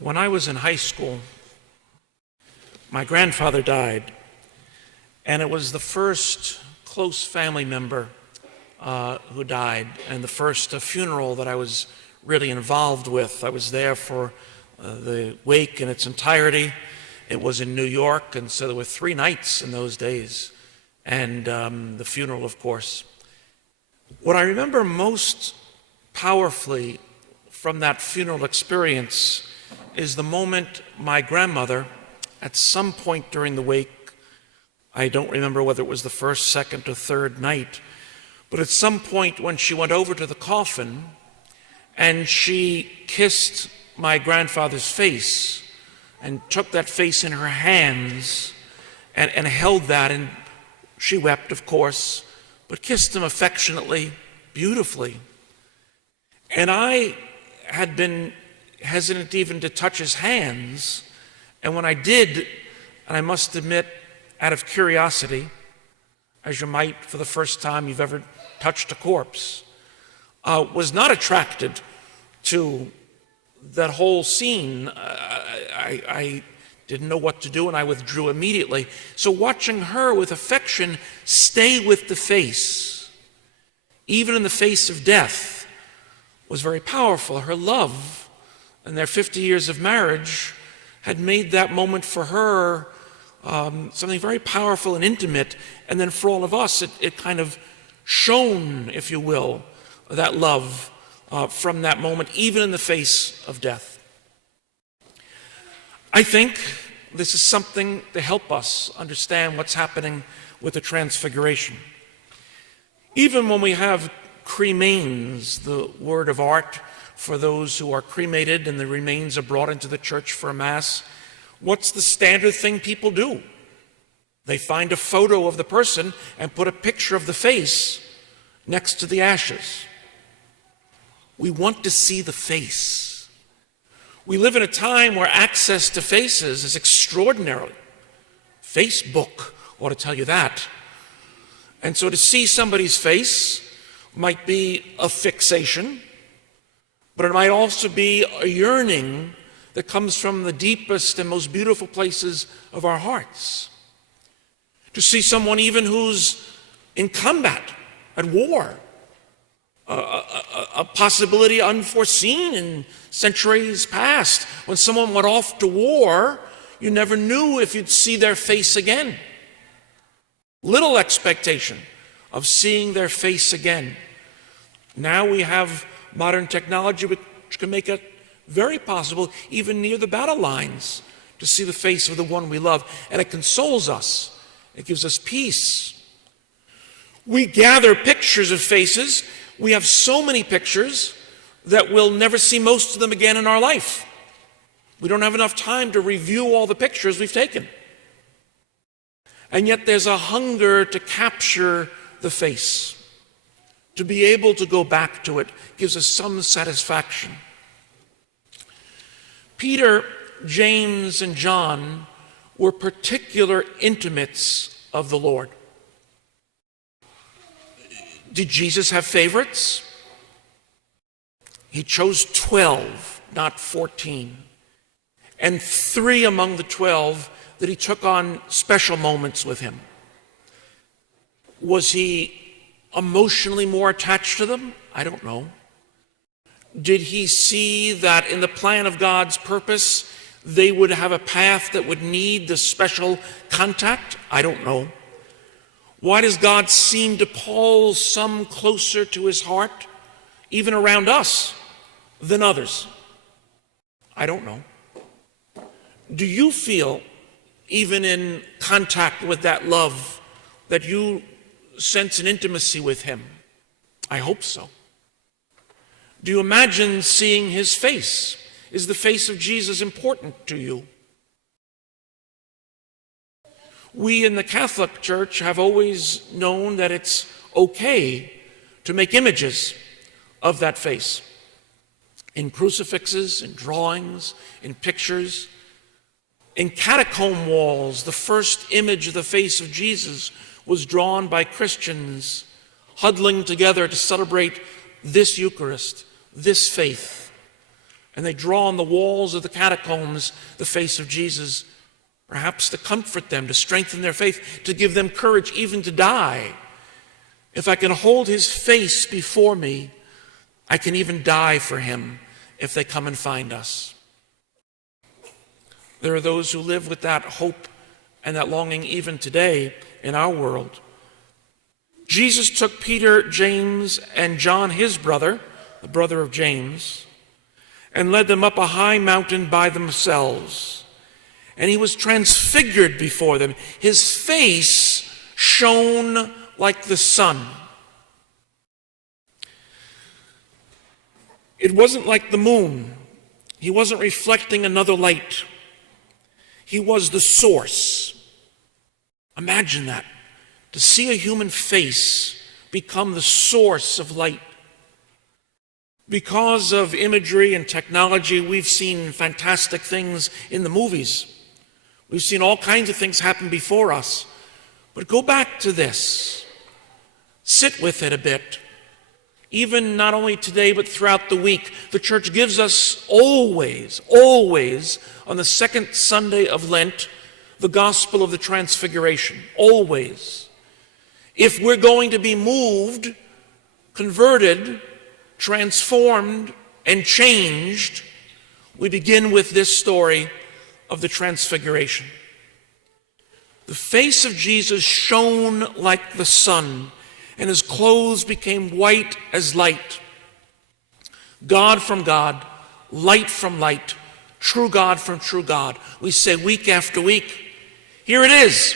When I was in high school, my grandfather died, and it was the first close family member who died, and the first funeral that I was really involved with. I was there for the wake in its entirety. It was in New York, and so there were 3 nights in those days, and the funeral, of course. What I remember most powerfully from that funeral experience is the moment my grandmother, at some point during the wake, I don't remember whether it was the first, second, or third night, but at some point when she went over to the coffin and she kissed my grandfather's face and took that face in her hands and held that, and she wept, of course, but kissed him affectionately, beautifully. And I had been hesitant even to touch his hands, and when I did, and I must admit, out of curiosity, as you might for the first time you've ever touched a corpse, was not attracted to that whole scene. I didn't know what to do, and I withdrew immediately. So watching her with affection stay with the face, even in the face of death, was very powerful. Her love and their 50 years of marriage had made that moment for her something very powerful and intimate. And then for all of us, it kind of shone, if you will, that love from that moment, even in the face of death. I think this is something to help us understand what's happening with the Transfiguration. Even when we have cremains, the word of art for those who are cremated and the remains are brought into the church for a mass, what's the standard thing people do? They find a photo of the person and put a picture of the face next to the ashes. We want to see the face. We live in a time where access to faces is extraordinary. Facebook ought to tell you that. And so to see somebody's face might be a fixation, but it might also be a yearning that comes from the deepest and most beautiful places of our hearts. To see someone even who's in combat, at war, a possibility unforeseen in centuries past. When someone went off to war, you never knew if you'd see their face again. Little expectation of seeing their face again. Now we have modern technology which can make it very possible, even near the battle lines, to see the face of the one we love. And it consoles us. It gives us peace. We gather pictures of faces. We have so many pictures that we'll never see most of them again in our life. We don't have enough time to review all the pictures we've taken. And yet there's a hunger to capture the face. To be able to go back to it gives us some satisfaction. Peter, James, and John were particular intimates of the Lord. Did Jesus have favorites? He chose 12, not 14. And 3 among the 12 that he took on special moments with him. Was he emotionally more attached to them? I don't know. Did he see that in the plan of God's purpose, they would have a path that would need this special contact? I don't know. Why does God seem to pull some closer to his heart, even around us, than others? I don't know. Do you feel, even in contact with that love, that you sense an intimacy with him? I hope so. Do you imagine seeing his face? Is the face of Jesus important to you? We in the Catholic Church have always known that it's okay to make images of that face. In crucifixes, in drawings, in pictures. In catacomb walls, the first image of the face of Jesus was drawn by Christians huddling together to celebrate this Eucharist, this faith. and they draw on the walls of the catacombs the face of Jesus, perhaps to comfort them, to strengthen their faith, to give them courage even to die. If I can hold his face before me, I can even die for him if they come and find us. There are those who live with that hope and that longing even today in our world. Jesus took Peter, James, and John, his brother, the brother of James, and led them up a high mountain by themselves. And he was transfigured before them. His face shone like the sun. It wasn't like the moon. He wasn't reflecting another light. He was the source. Imagine that. To see a human face become the source of light. Because of imagery and technology, we've seen fantastic things in the movies. We've seen all kinds of things happen before us. But go back to this. Sit with it a bit. Even not only today, but throughout the week, the church gives us always, on the second Sunday of Lent, the gospel of the Transfiguration. Always. If we're going to be moved, converted, transformed, and changed, we begin with this story of the Transfiguration. The face of Jesus shone like the sun, and his clothes became white as light. God from God, light from light, true God from true God. We say week after week, here it is,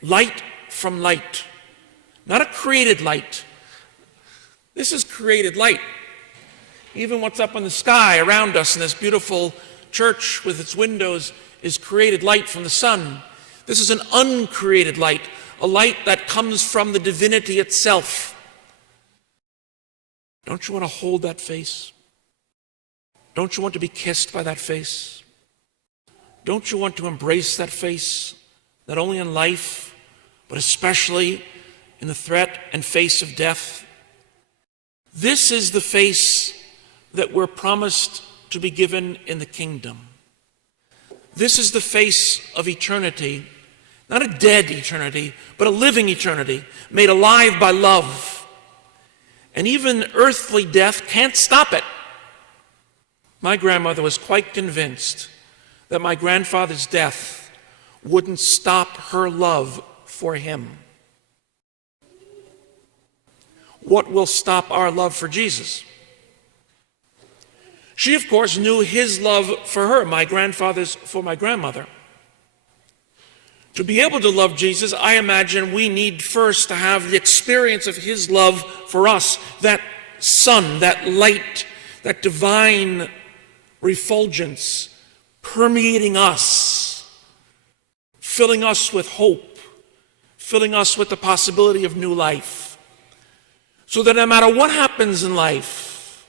light from light. Not a created light. This is created light. Even what's up in the sky around us in this beautiful church with its windows is created light from the sun. This is an uncreated light, a light that comes from the divinity itself. Don't you want to hold that face? Don't you want to be kissed by that face? Don't you want to embrace that face, not only in life, but especially in the threat and face of death? This is the face that we're promised to be given in the kingdom. This is the face of eternity, not a dead eternity, but a living eternity, made alive by love. And even earthly death can't stop it. My grandmother was quite convinced that my grandfather's death wouldn't stop her love for him. What will stop our love for Jesus? She, of course, knew his love for her, my grandfather's for my grandmother. To be able to love Jesus, I imagine we need first to have the experience of his love for us, that sun, that light, that divine refulgence permeating us, filling us with hope, filling us with the possibility of new life. So that no matter what happens in life,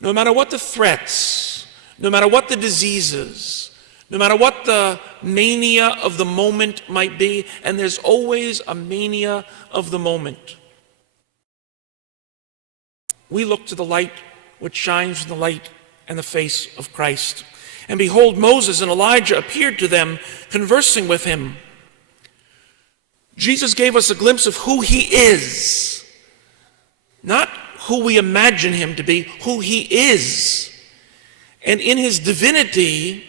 no matter what the threats, no matter what the diseases, no matter what the mania of the moment might be, and there's always a mania of the moment, we look to the light which shines from the light and the face of Christ. And behold, Moses and Elijah appeared to them, conversing with him. Jesus gave us a glimpse of who he is. Not who we imagine him to be, who he is. And in his divinity,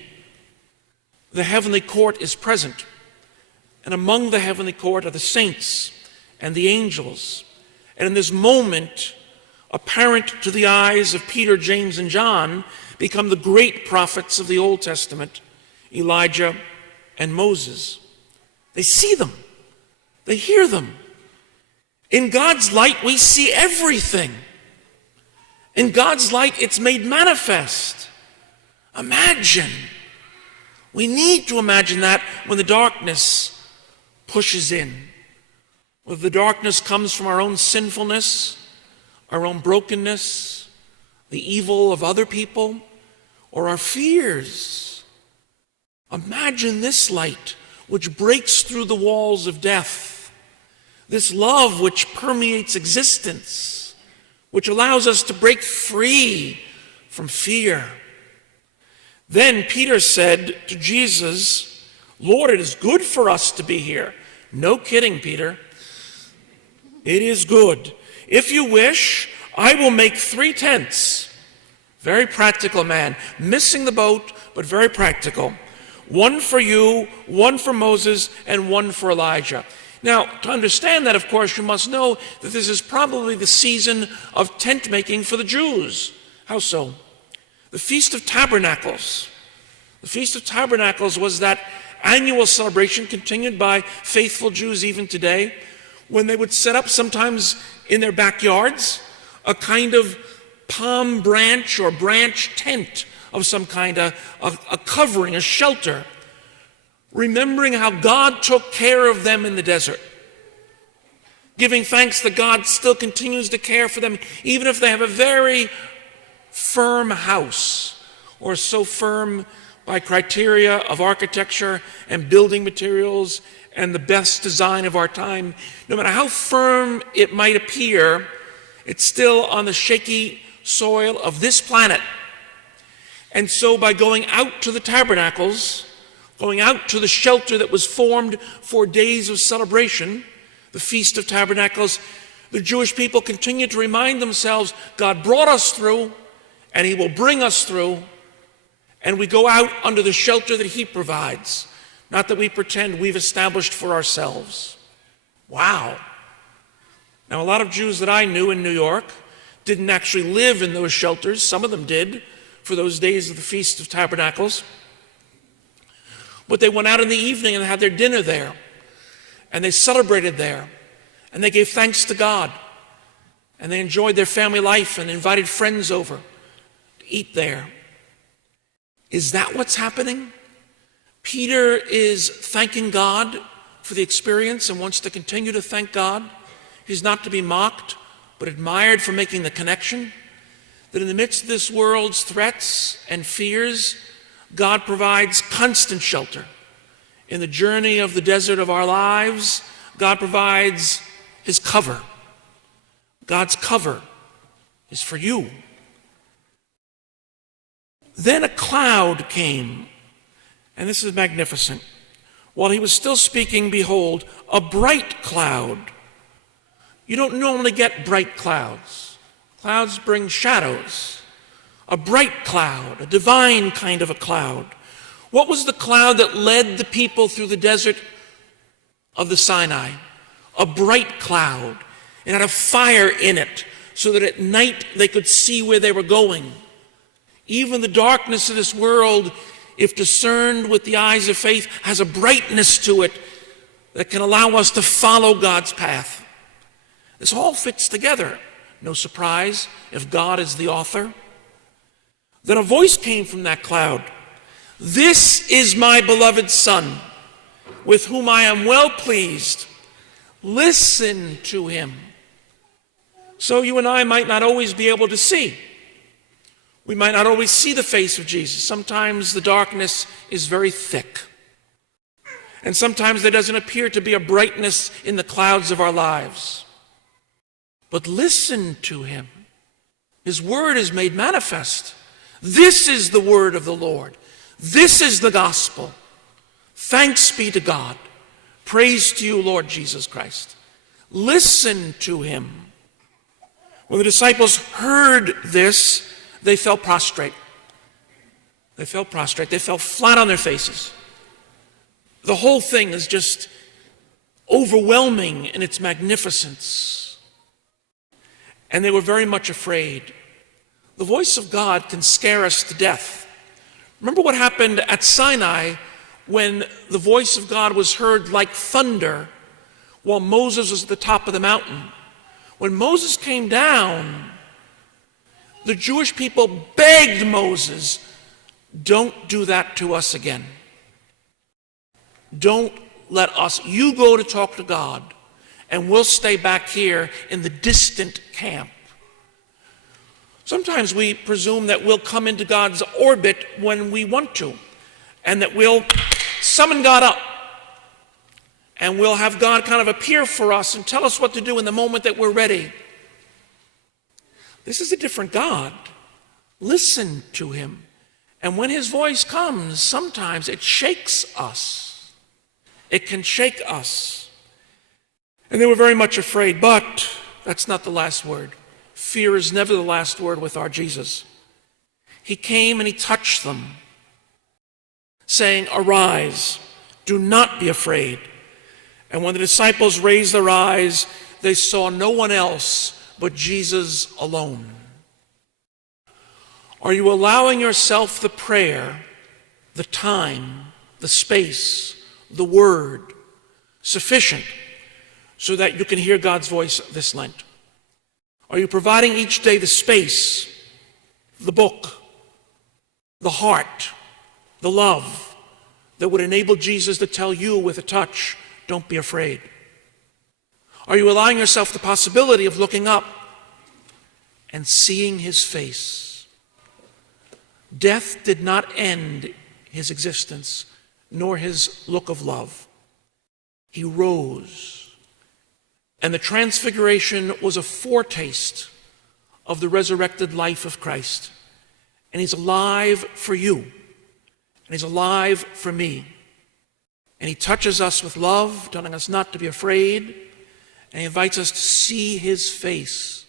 the heavenly court is present. And among the heavenly court are the saints and the angels. And in this moment, apparent to the eyes of Peter, James, and John, become the great prophets of the Old Testament, Elijah and Moses. They see them. They hear them. In God's light, we see everything. In God's light, it's made manifest. Imagine. We need to imagine that when the darkness pushes in. Whether the darkness comes from our own sinfulness, our own brokenness, the evil of other people, or our fears. Imagine this light which breaks through the walls of death. This love which permeates existence, which allows us to break free from fear Then Peter said to Jesus, "Lord, it is good for us to be here." No kidding, Peter. It is good. If you wish, I will make 3 tents. Very practical man. Missing the boat, but very practical. One for you, one for Moses, and one for Elijah. Now, to understand that, of course, you must know that this is probably the season of tent making for the Jews. How so? The Feast of Tabernacles. The Feast of Tabernacles was that annual celebration continued by faithful Jews even today, when they would set up, sometimes in their backyards, a kind of palm branch or branch tent of some kind, a covering, a shelter, remembering how God took care of them in the desert, giving thanks that God still continues to care for them, even if they have a very firm house, or so firm by criteria of architecture and building materials and the best design of our time. No matter how firm it might appear, it's still on the shaky soil of this planet. And so by going out to the tabernacles, going out to the shelter that was formed for days of celebration, the Feast of Tabernacles, the Jewish people continued to remind themselves, God brought us through, and he will bring us through, and we go out under the shelter that he provides, not that we pretend we've established for ourselves. Wow. Now, a lot of Jews that I knew in New York didn't actually live in those shelters. Some of them did for those days of the Feast of Tabernacles. But they went out in the evening and had their dinner there, and they celebrated there, and they gave thanks to God, and they enjoyed their family life and invited friends over to eat there. Is that what's happening? Peter is thanking God for the experience and wants to continue to thank God. He's not to be mocked, but admired for making the connection that in the midst of this world's threats and fears, God provides constant shelter. In the journey of the desert of our lives, God provides his cover. God's cover is for you. Then a cloud came, and this is magnificent. While he was still speaking, behold, a bright cloud. You don't normally get bright clouds. Clouds bring shadows. A bright cloud, a divine kind of a cloud. What was the cloud that led the people through the desert of the Sinai? A bright cloud. It had a fire in it so that at night they could see where they were going. Even the darkness of this world, if discerned with the eyes of faith, has a brightness to it that can allow us to follow God's path. This all fits together. No surprise if God is the author. Then a voice came from that cloud. This is my beloved Son, with whom I am well pleased. Listen to him. So you and I might not always be able to see. We might not always see the face of Jesus. Sometimes the darkness is very thick. And sometimes there doesn't appear to be a brightness in the clouds of our lives. But listen to him. His word is made manifest. This is the word of the Lord. This is the gospel. Thanks be to God. Praise to you, Lord Jesus Christ. Listen to him. When the disciples heard this, they fell prostrate. They fell prostrate. They fell flat on their faces. The whole thing is just overwhelming in its magnificence. And they were very much afraid. The voice of God can scare us to death. Remember what happened at Sinai when the voice of God was heard like thunder while Moses was at the top of the mountain. When Moses came down, the Jewish people begged Moses, don't do that to us again. Don't let us, you go to talk to God, and we'll stay back here in the distant camp. Sometimes we presume that we'll come into God's orbit when we want to, and that we'll summon God up, and we'll have God kind of appear for us and tell us what to do in the moment that we're ready. This is a different God. Listen to him. And when his voice comes, sometimes it shakes us. It can shake us. And they were very much afraid, but that's not the last word. Fear is never the last word with our Jesus. He came and he touched them, saying, "Arise, do not be afraid." And when the disciples raised their eyes, they saw no one else but Jesus alone. Are you allowing yourself the prayer, the time, the space, the word sufficient so that you can hear God's voice this Lent? Are you providing each day the space, the book, the heart, the love that would enable Jesus to tell you with a touch, "Don't be afraid"? Are you allowing yourself the possibility of looking up and seeing his face? Death did not end his existence, nor his look of love. He rose. And the transfiguration was a foretaste of the resurrected life of Christ. And he's alive for you. And he's alive for me. And he touches us with love, telling us not to be afraid. And he invites us to see his face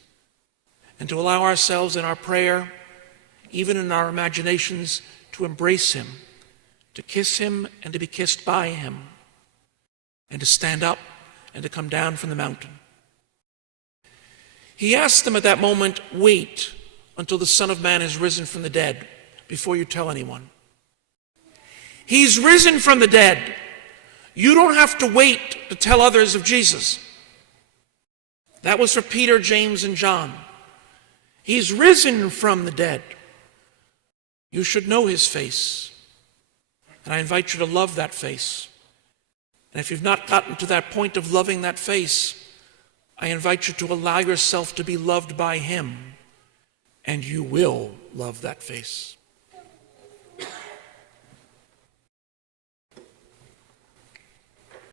and to allow ourselves in our prayer, even in our imaginations, to embrace him, to kiss him and to be kissed by him, and to stand up and to come down from the mountain. He asked them at that moment, "Wait until the Son of Man is risen from the dead before you tell anyone." He's risen from the dead. You don't have to wait to tell others of Jesus. That was for Peter, James, and John. He's risen from the dead. You should know his face. And I invite you to love that face. And if you've not gotten to that point of loving that face, I invite you to allow yourself to be loved by him, and you will love that face.